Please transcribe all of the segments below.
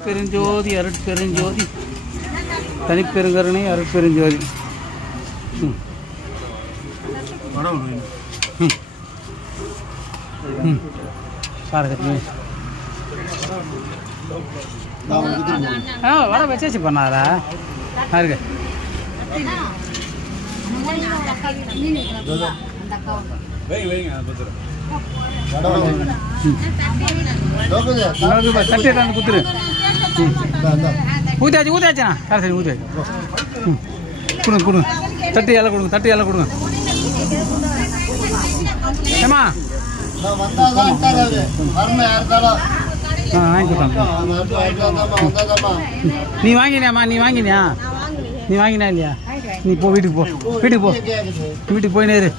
அருட்பெருஞ்சோதி அருட்பெருஞ்சோதி தனிப்பெருங்கருணை அருட்பெருஞ்சோதி. வர வச்சாச்சு பண்ணாரா இருக்கு. தட்டி குத்துரு ஊத்தாச்சு ஊத்தாச்சுண்ணா கார சரி ஊத்தாச்சு. கொடுங்க கொடுங்க தட்டி இலை கொடுங்க தட்டி இலை கொடுங்க. ஏமா நீ வாங்கினியாம்மா நீ வாங்கினியா நீ வாங்கினா இல்லையா? நீ போ வீட்டுக்கு போ வீட்டுக்கு போ வீட்டுக்கு போயினே இரு.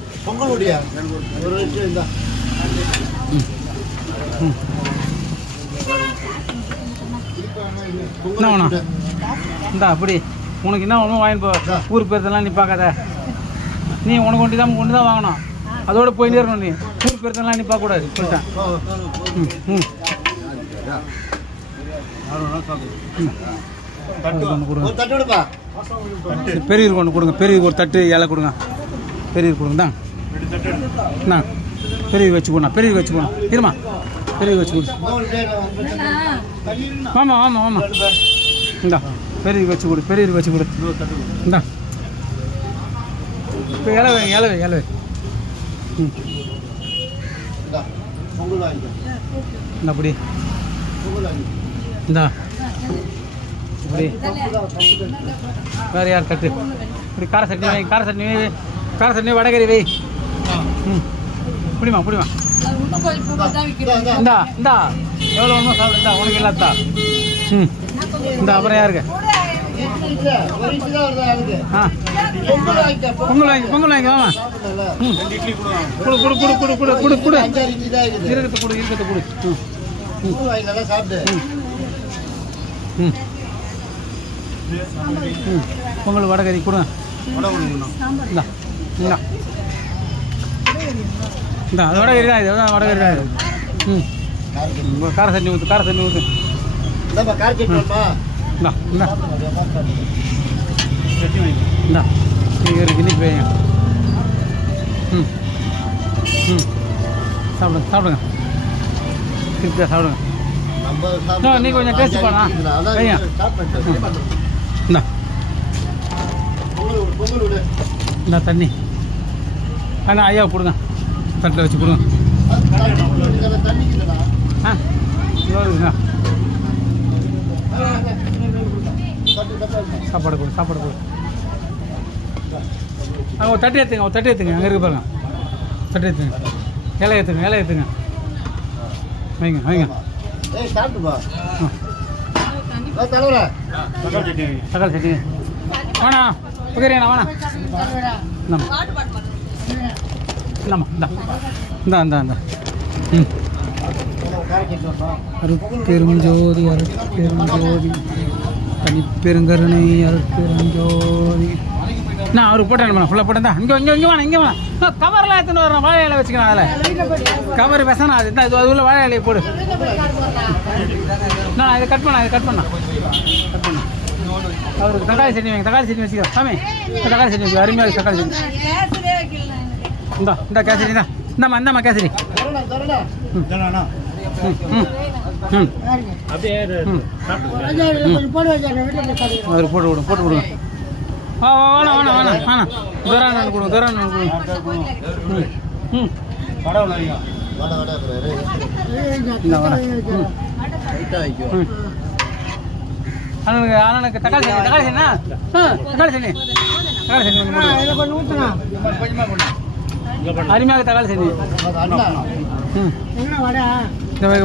என்ன வேணும் இந்தா அப்படி உனக்கு என்ன ஒன்றும் வாங்கிட்டு போ. ஊருக்கு போயிருந்தெல்லாம் நீ பார்க்காத. நீ உனக்கு ஒண்டி தான் வாங்கணும். அதோடு போயிட்டே இருக்கணும். நீ ஊருக்கு போயிருந்தெல்லாம் நீ பார்க்கக்கூடாது சொல்லிட்டேன். பெரியவர் கொண்டு கொடுங்க. பெரியவர் ஒரு தட்டு இலை கொடுங்க. பெரியவர் கொடுங்க தான் என்ன பெரியவர் வச்சு கொடுண்ணா. பெரியவர் வச்சு கொடுண்ணா இருமா. பெரியவர் வச்சு கொடு. ஆமாம் ஆமாம் ஆமாம் இந்தா பெரியவர் வச்சு கொடு. பெரியவர் வச்சு கொடு. இந்தா இப்போ இலவை இலவை இலவை. இந்த அப்படி இந்தா இப்படி வேறு யார் தட்டு இப்படி கார சட்னி வை. கார சட்னி வை. கார சட்னி வடகறி வை. பிடிமா பிடிமா. இந்தா இந்தா எவ்வளோ ஒன்றும் சாப்பிடு. இந்தா உனக்கு இல்லாத்தா. இந்த அப்புறம் யாருக்கு பொங்கல் வாங்கி பொங்கல் வாங்கி வாமா. கொடு கொடு கொடு கொடு கொடு கொடு கொடு இருக்கத்தை கொடு இருக்கத்தை கொடு. பொங்கல் வடகறி கொடுங்க. இந்தா இந்தா இந்தா அது வடகறி தான். இது வடகறி தான் இது. கார சட்னி ஊற்று. கார சட்னி ஊற்று. இந்தா இந்தா இந்தா நீங்கள் ஒரு கிண்ணிக்கு வைங்க. சாப்பிடுங்க சாப்பிடுங்க திருப்தியாக சாப்பிடுங்க. நீ கொஞ்சம் டேஸ்ட் பண்ணா வைங்க. இந்தா இந்தா தண்ணி அண்ணா ஐயா கொடுங்க. தட்டில் வச்சு கொடுங்க. ஆ இவ்வளோங்க. சாப்பாடு கொடு சாப்பாடு கொடு. ஒரு தட்டி எடுத்துங்க. ஒரு தட்டி எடுத்துங்க. அங்கே இருக்கு பாருங்க. தட்டி எடுத்துங்க. இலை ஏற்றுங்க. இலை ஏற்றுங்க. வைங்க வைங்க. தக்காளி சட்னி வேணா புகரியண்ணா வேணா. இந்தாம்மா இந்தா இந்தா இந்தா இந்தா. அருட்பெருஞ்சோதி அருட்பெருஞ்சோதி தனிப்பெருங்கருணை அருட்பெருஞ்சோதி. நான் அவருக்கு போட்டேன் ஃபுல்லாக போட்டேன். இங்கே இங்கே இங்கே வேணாம். இங்கே வேணாம். கவரெலாம் எடுத்துன்னு வரேன். வாழை இலை வச்சுக்கலாம். அதில் கவர் விசனா அது இந்த அது உள்ள வாழை இலையை போடு. நான் இதை கட் பண்ண. இதை கட் பண்ண கட் பண்ண. அவருக்கு தக்காளி சட்னி வைங்க. தக்காளி சட்னி வச்சுக்கலாம் சாமி. தக்காளி சட்னி வச்சு அருமையாக தக்காளி சட்னி. இந்தா இந்தா கேசரி தான். இந்தாம்மா இந்தாம்மா கேசரி. அவர் போட்டு விடும் போட்டு விடுங்க. வேணாம் வேணாம் வேணாம் வேணாம். துரான் கொடுங்க. துரான் கொடுங்க. அண்ணனுக்கு தக்காளி சட்னி. தக்காளி சட்னா தக்காளி சட்னி. தக்காளி சட்னி அருமையாக தக்காளி சட்னி.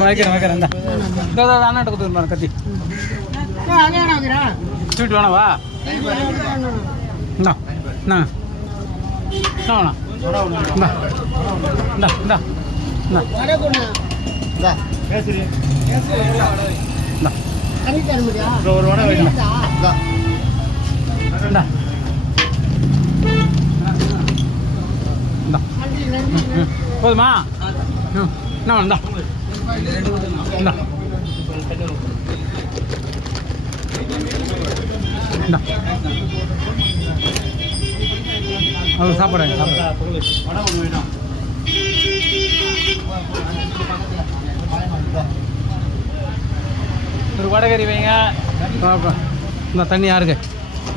வைக்கிறேன் வைக்கிறேன். இந்த அண்ணாட்ட கொடுத்துருப்பாரு கத்தி. ஸ்வீட் வேணாவா? இந்தா இந்தா வேணாம். இந்தா இந்தா இந்தா இந்தா ஒரு வடை வைக்கலாம். இந்தா இந்தா போதுமா? என்ன வேணும்? இந்தா இந்தா இந்தா அவர் சாப்பிட்றேன் ஒரு வடகறி வைங்க. இந்த தண்ணி யாருக்கு?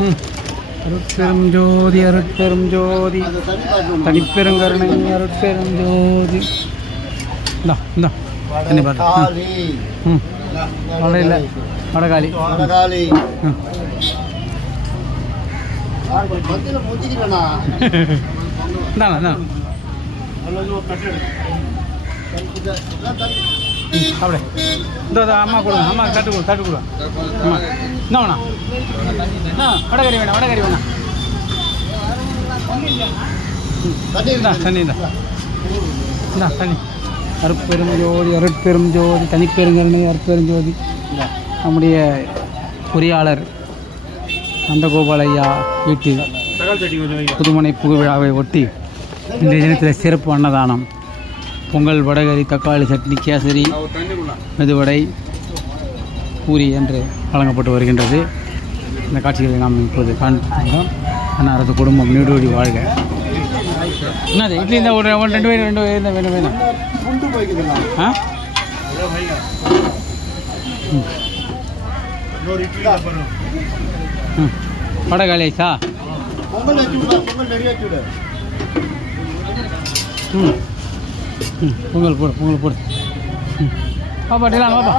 ம். அருட்பெரும் ஜோதி அருட்பெரும் ஜோதி தனிப்பெருங்கருணை அருட்பெரும் ஜோதி. இந்தா இந்தா தண்ணி பாரு. ம் வடை இல்லை வடகாலி. ம் இந்தாண்ணா அப்படியே இந்த அம்மா கொடுங்க. அம்மா தட்டு கொடுங்க. அம்மா என்ன வேணா? வடகறி வேணாம் தண்ணி இந்தா தண்ணி. அருட்பெரும் ஜோதி அருட்பெரும் ஜோதி தனிப்பெருங்கருணை அருட்பெரும் ஜோதி. நம்முடைய பொறியாளர் நந்தகோபால் ஐயா வீட்டில் புதுமனை புகுவிழாவை ஒட்டி இன்றைய தினத்தில் சிறப்பு அன்னதானம். பொங்கல், வடகறி, தக்காளி சட்னி, கேசரி, மெதுவடை, பூரி என்று வழங்கப்பட்டு வருகின்றது. இந்த காட்சிகளை நாம் இப்போது காண்கிறோம். அன்னாரது குடும்பம் நீடோடி வாழ்க. என்னது இட்லி இருந்தால் ஒரு 2 இருந்தால் வேணும். ஆ வடகாலி ஐசா. பொங்கல் போடு. பாப்பா டீலாம் பாப்பா.